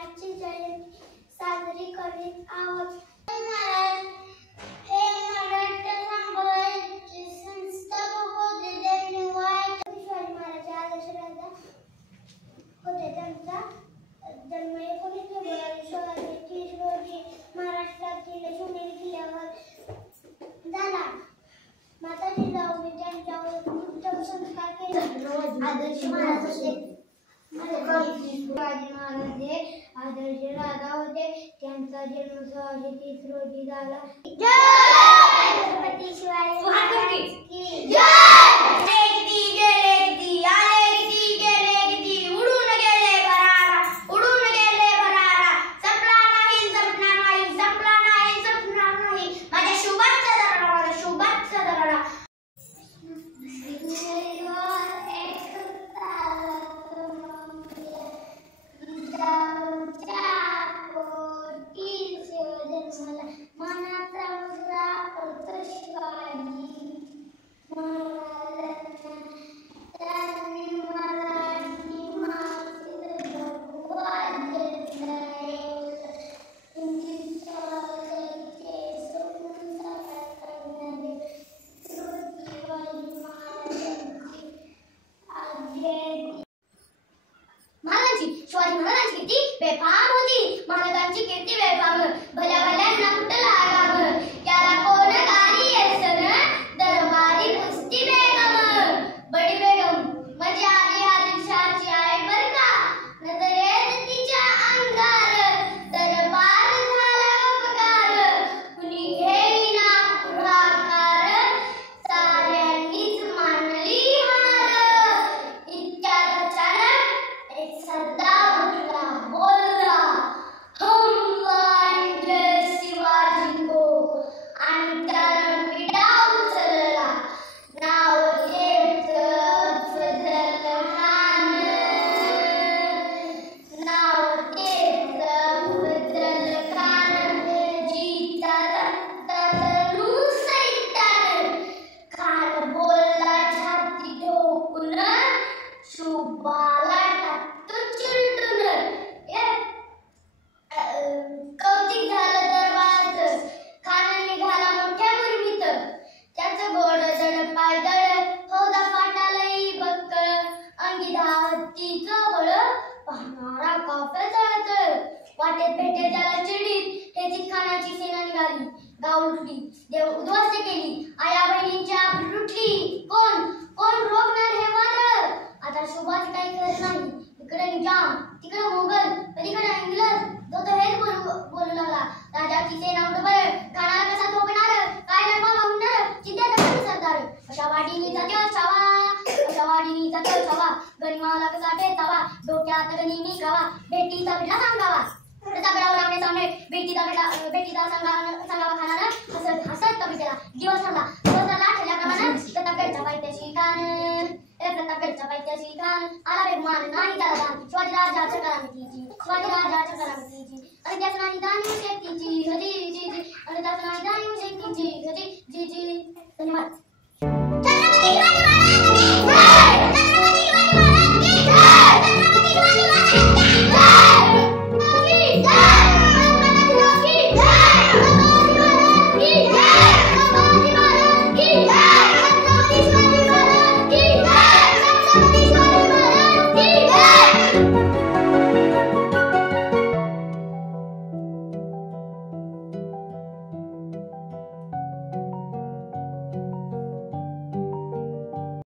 शिवरायांची जयंती साजरी करीत आहोत. शिवाजी महाराज आदर्श राजा होते. त्यांचा जन्म 19 फेब्रुवारी 1630 रोजी महाराष्ट्रातील शिवनेरी किल्ल्यावर झाला. माता जिजाऊने त्यांच्यावर उत्तम संस्कार केले. आदर्श महाराज होते. शिवाजी महाराज हे आदर्श राजा होते. त्यांचा जन्म 1630 रोजी झाला. जय छत्रपती शिवाजी महाराज की जय. शिवाजी महाराजांची कीर्ती बेफाम होती. महाराजांची कीर्ती बेफाम. भल्या भल्यांना कुठला आगाम. त्याला कोण गाली असन दरबारी कुस्ती बेगम. बडी बेगम म्हणजे आली आदिलशाहची आहे बर का. नजरेत तिच्या अंगार दरबार झाला उपकार. कुणी घेईना पुढाकार साऱ्यांनीच मानली हार. इतक्यात अचानक एक सरदार वाटेत भेटे त्याला चिडीत त्याची खानाची सेना निघाली. गाव लुटली, देव उद्ध्वस्त केली, आया बहिणींच्या लुटली. कोण कोण रोखणार हे वादळ. आता शोभाच काही करत नाही. इकडे निजाम, तिकडे मोगल, पलीकडे इंग्रज. जो तो हेच बोलू लागला. राजाची सेना उठवर, खानाला कसा थोपणार, काय नफा मागणार, चिंतेत सरदार. अशा वाडीनी जातो छावा, अशा वाडीनी जातो छावा. गनिमाला कसा ठेचावा, डोक्यात गनिमी खावा. भेटीचा बिडला सांगावा. प्रतापराव लागणे सामने भेटीचा सांगावा खानानं हसत हसत कवितेला दिवस ठरला. ठरल्याप्रमाणे प्रतापगडच्या पायथ्याशी खान. प्रतापगडच्या पायथ्याशी खान आला बेगुमान. नाही त्याला दान शिवाजी राजाच्या करामतीची. शिवाजी राजाच्या करामतीची आणि त्याच नाही दान